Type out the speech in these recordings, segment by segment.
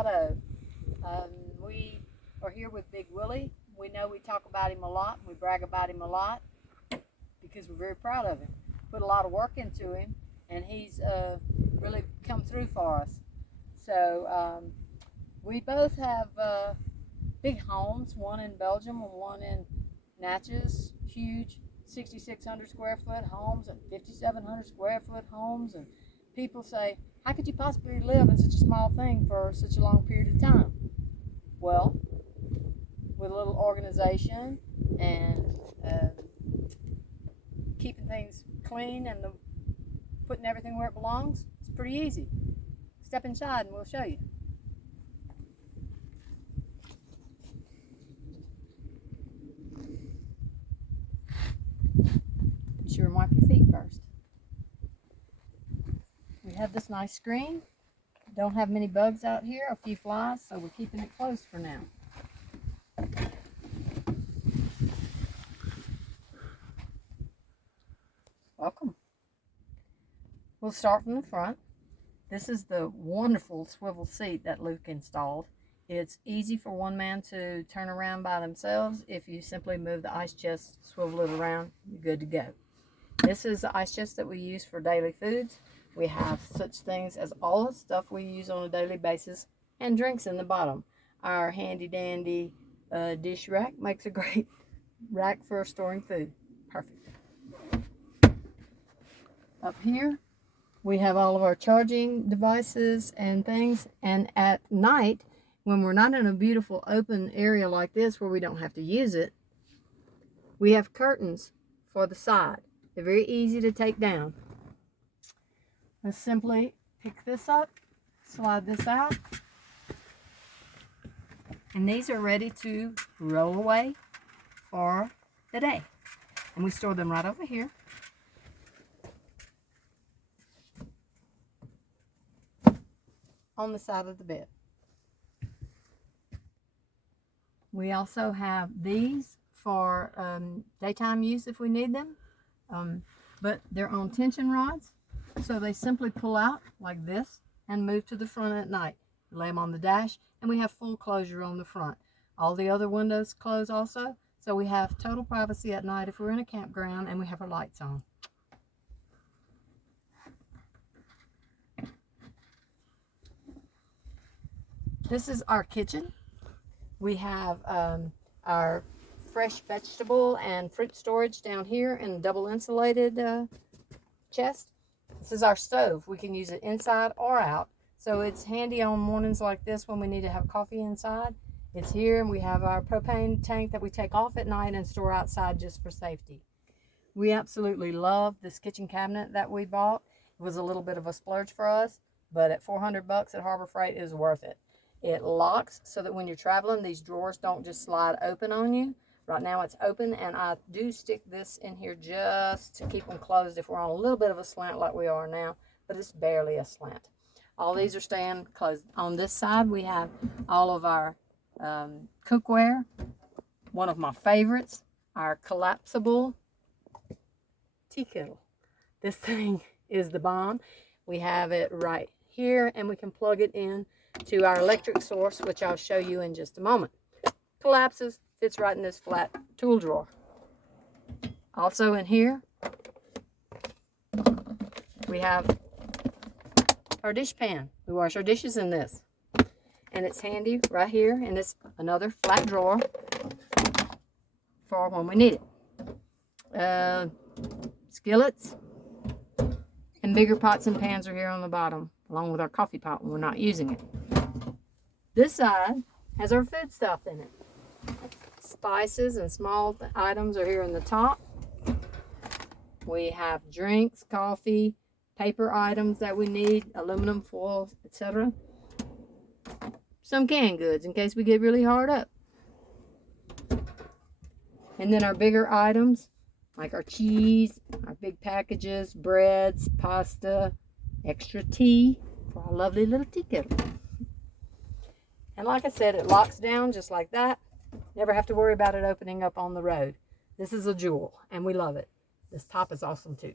Colorado. We are here with Big Willie. We know we talk about him a lot. We brag about him a lot because we're very proud of him. Put a lot of work into him, and he's really come through for us. So we both have big homes, one in Belgium and one in Natchez, huge 6,600 square foot homes and 5,700 square foot homes. And people say, how could you possibly live in such a small thing for such a long period of time? Well, with a little organization and keeping things clean and putting everything where it belongs, it's pretty easy. Step inside and we'll show you. Be sure and wipe your feet first. We have this nice screen. Don't have many bugs out here, a few flies, so we're keeping it closed for now. Welcome. We'll start from the front. This is the wonderful swivel seat that Luke installed. It's easy for one man to turn around by themselves. If you simply move the ice chest, swivel it around, you're good to go. This is the ice chest that we use for daily foods. We have such things as all the stuff we use on a daily basis and drinks in the bottom. Our handy dandy dish rack makes a great rack for storing food. Perfect. Up here we have all of our charging devices and things, and at night when we're not in a beautiful open area like this where we don't have to use it, we have curtains for the side. They're very easy to take down. Let's simply pick this up, slide this out, and these are ready to roll away for the day. And we store them right over here. On the side of the bed. We also have these for daytime use if we need them, but they're on tension rods, so they simply pull out like this and move to the front at night. We lay them on the dash, and we have full closure on the front. All the other windows close also, so we have total privacy at night if we're in a campground and we have our lights on. This is our kitchen. We have our fresh vegetable and fruit storage down here in a double insulated chest. This is our stove. We can use it inside or out. So it's handy on mornings like this when we need to have coffee inside. It's here, and we have our propane tank that we take off at night and store outside just for safety. We absolutely love this kitchen cabinet that we bought. It was a little bit of a splurge for us, but at $400 at Harbor Freight is worth it. It locks so that when you're traveling, these drawers don't just slide open on you. Right now it's open, and I do stick this in here just to keep them closed if we're on a little bit of a slant like we are now, but it's barely a slant. All these are staying closed. On this side, we have all of our cookware. One of my favorites, our collapsible tea kettle. This thing is the bomb. We have it right here, and we can plug it in to our electric source, which I'll show you in just a moment. Collapses, fits right in this flat tool drawer. Also in here, we have our dish pan. We wash our dishes in this. And it's handy right here in this another flat drawer for when we need it. Skillets and bigger pots and pans are here on the bottom, along with our coffee pot when we're not using it. This side has our food stuff in it. Spices and small items are here in the top. We have drinks, coffee, paper items that we need, aluminum foil, etc. Some canned goods in case we get really hard up. And then our bigger items, like our cheese, our big packages, breads, pasta, extra tea for our lovely little tea kettle. And like I said, it locks down just like that. Never have to worry about it opening up on the road. This is a jewel, and we love it. This top is awesome too.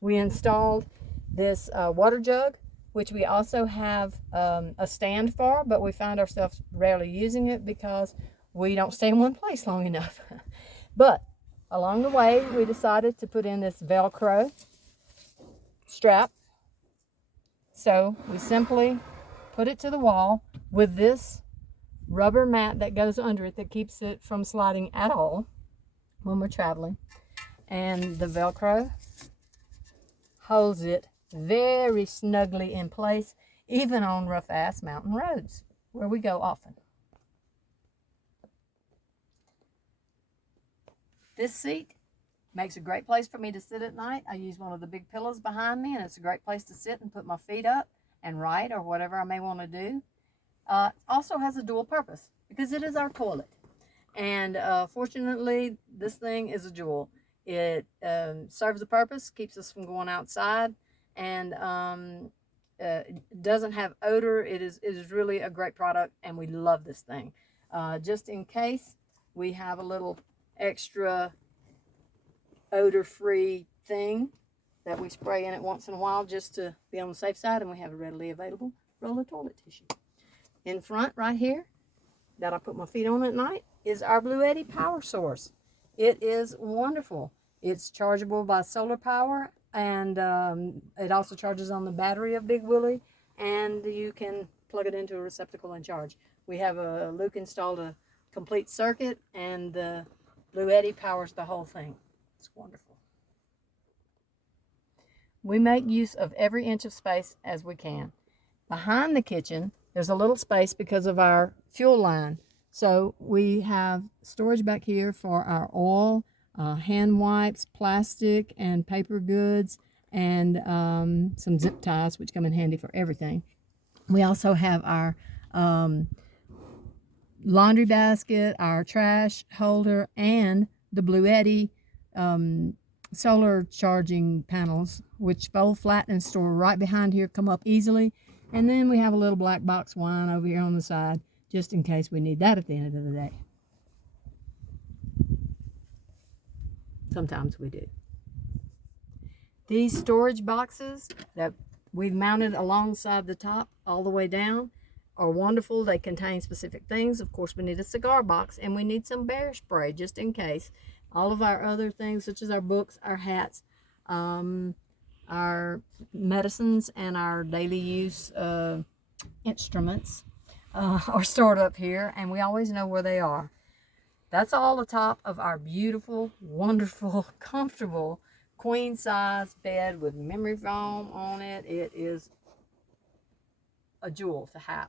We installed this water jug which we also have a stand for, but we find ourselves rarely using it because we don't stay in one place long enough. But along the way, we decided to put in this Velcro strap. So we simply put it to the wall with this rubber mat that goes under it that keeps it from sliding at all when we're traveling. And the Velcro holds it very snugly in place, even on rough-ass mountain roads where we go often. This seat makes a great place for me to sit at night. I use one of the big pillows behind me, and it's a great place to sit and put my feet up and write or whatever I may want to do. Also has a dual purpose because it is our toilet. And fortunately, this thing is a jewel. It serves a purpose, keeps us from going outside, and doesn't have odor. It is really a great product, and we love this thing. Just in case, we have a little extra odor-free thing that we spray in it once in a while just to be on the safe side, and we have a readily available roll of toilet tissue. In front right here, that I put my feet on at night, is our Bluetti power source. It is wonderful. It's chargeable by solar power, and it also charges on the battery of Big Willie, and you can plug it into a receptacle and charge. We have Luke installed a complete circuit, and the Bluetti powers the whole thing. It's wonderful. We make use of every inch of space as we can. Behind the kitchen, there's a little space because of our fuel line. So we have storage back here for our oil, hand wipes, plastic and paper goods, and some zip ties, which come in handy for everything. We also have our laundry basket, our trash holder, and the Bluetti solar charging panels, which fold flat and store right behind here, come up easily. And then we have a little black box wine over here on the side, just in case we need that at the end of the day. Sometimes we do. These storage boxes that we've mounted alongside the top all the way down are wonderful. They contain specific things. Of course, we need a cigar box, and we need some bear spray just in case. All of our other things, such as our books, our hats, our medicines, and our daily use instruments are stored up here, and we always know where they are. That's all atop of our beautiful, wonderful, comfortable queen size bed with memory foam on it. It is a jewel to have.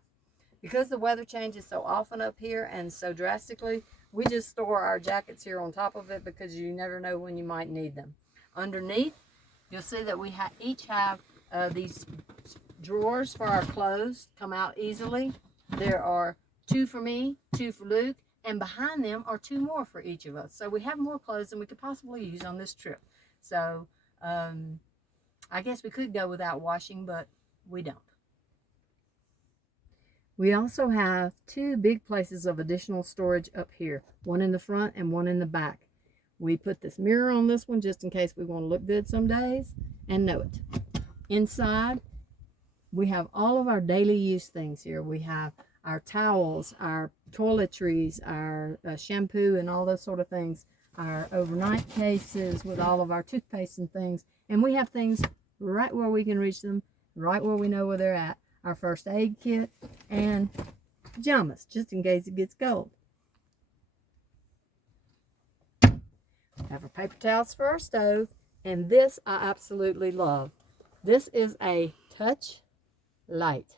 Because the weather changes so often up here and so drastically, we just store our jackets here on top of it because you never know when you might need them. Underneath, you'll see that we each have these drawers for our clothes, come out easily. There are 2 for me, 2 for Luke, and behind them are 2 more for each of us. So we have more clothes than we could possibly use on this trip. So I guess we could go without washing, but we don't. We also have 2 big places of additional storage up here, one in the front and one in the back. We put this mirror on this one just in case we want to look good some days and know it. Inside, we have all of our daily use things here. We have our towels, our toiletries, our shampoo and all those sort of things, our overnight cases with all of our toothpaste and things. And we have things right where we can reach them, right where we know where they're at. Our first aid kit and pajamas, just in case it gets cold. Have our paper towels for our stove, and this I absolutely love. This is a touch light,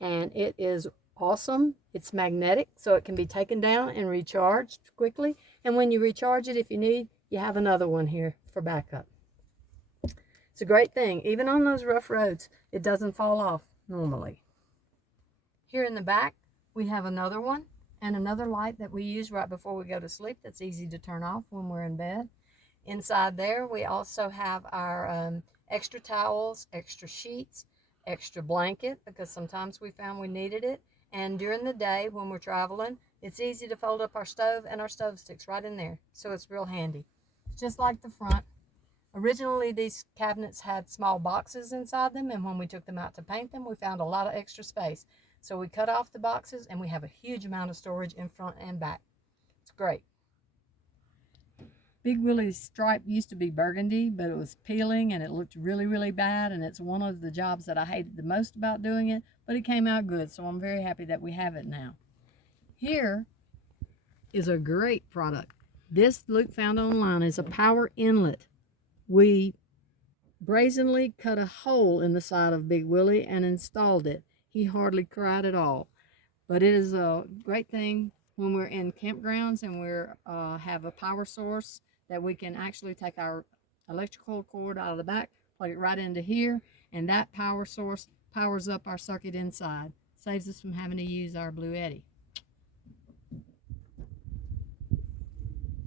and it is awesome. It's magnetic, so it can be taken down and recharged quickly. And when you recharge it, if you need, you have another one here for backup. It's a great thing. Even on those rough roads, it doesn't fall off normally. Here in the back, we have another one and another light that we use right before we go to sleep that's easy to turn off when we're in bed. Inside there, we also have our extra towels, extra sheets, extra blanket, because sometimes we found we needed it. And during the day when we're traveling, it's easy to fold up our stove, and our stove sticks right in there. So it's real handy. Just like the front, Originally, these cabinets had small boxes inside them, and when we took them out to paint them, we found a lot of extra space. So we cut off the boxes, and we have a huge amount of storage in front and back. It's great. Big Willie's stripe used to be burgundy, but it was peeling and it looked really, really bad, and it's one of the jobs that I hated the most about doing it, but it came out good, so I'm very happy that we have it now. Here is a great product. This Luke found online is a power inlet. We brazenly cut a hole in the side of Big Willie and installed it. He hardly cried at all, but it is a great thing when we're in campgrounds and we're have a power source that we can actually take our electrical cord out of the back, plug it right into here, and that power source powers up our circuit inside. Saves us from having to use our Blue Eddy.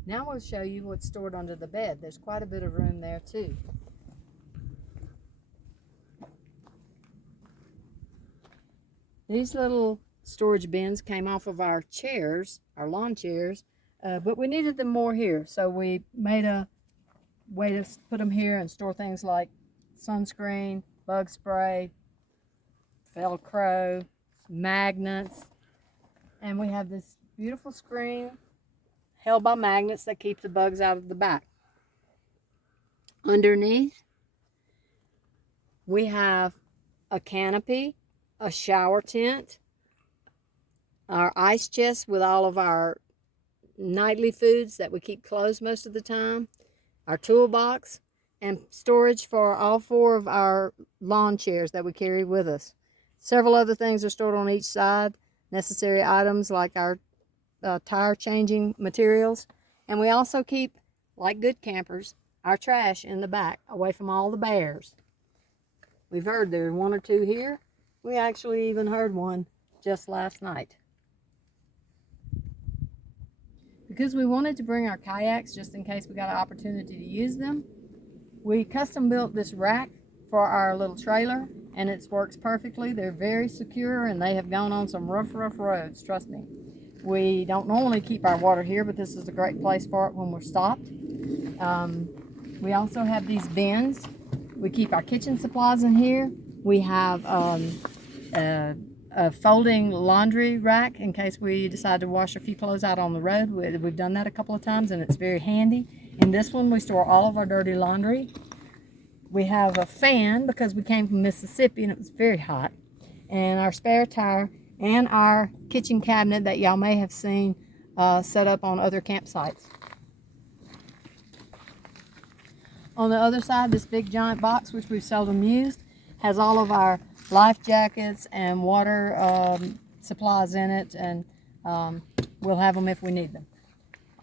Now we'll show you what's stored under the bed. There's quite a bit of room there too. These little storage bins came off of our chairs, our lawn chairs, but we needed them more here, so we made a way to put them here and store things like sunscreen, bug spray, Velcro, magnets, and we have this beautiful screen held by magnets that keep the bugs out of the back. Underneath, we have a canopy, a shower tent, our ice chest with all of our nightly foods that we keep closed most of the time, our toolbox, and storage for all 4 of our lawn chairs that we carry with us. Several other things are stored on each side, necessary items like our tire changing materials, and we also keep, like good campers, our trash in the back away from all the bears. We've heard there's 1 or 2 here. We actually even heard one just last night. Because we wanted to bring our kayaks just in case we got an opportunity to use them, we custom built this rack for our little trailer, and it works perfectly. They're very secure, and they have gone on some rough roads, trust me. We don't normally keep our water here, but this is a great place for it when we're stopped. We also have these bins. We keep our kitchen supplies in here. We have a folding laundry rack in case we decide to wash a few clothes out on the road. We've done that a couple of times, and it's very handy. In this one, we store all of our dirty laundry. We have a fan because we came from Mississippi and it was very hot. And our spare tire and our kitchen cabinet that y'all may have seen set up on other campsites. On the other side, this big giant box, which we've seldom used, has all of our life jackets and water supplies in it, and we'll have them if we need them.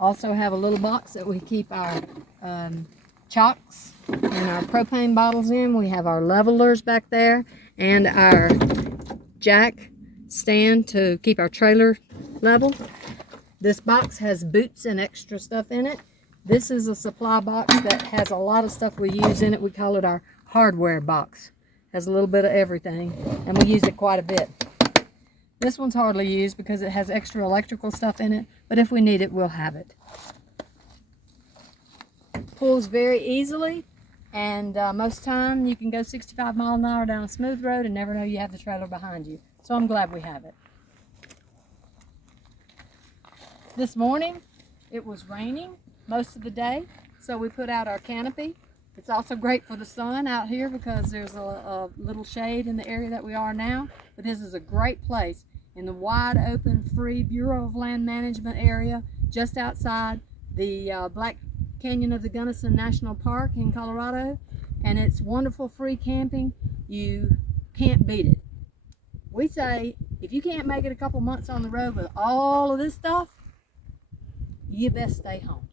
Also have a little box that we keep our chocks and our propane bottles in. We have our levelers back there and our jack stand to keep our trailer level. This box has boots and extra stuff in it. This is a supply box that has a lot of stuff we use in it. We call it our hardware box. Has a little bit of everything, and we use it quite a bit. This one's hardly used because it has extra electrical stuff in it, but if we need it, we'll have it. Pulls very easily, and most time you can go 65 miles an hour down a smooth road and never know you have the trailer behind you. So I'm glad we have it. This morning, it was raining most of the day, so we put out our canopy. It's also great for the sun out here because there's a little shade in the area that we are now. But this is a great place in the wide open, free Bureau of Land Management area just outside the Black Canyon of the Gunnison National Park in Colorado. And it's wonderful free camping. You can't beat it. We say if you can't make it a couple months on the road with all of this stuff, you best stay home.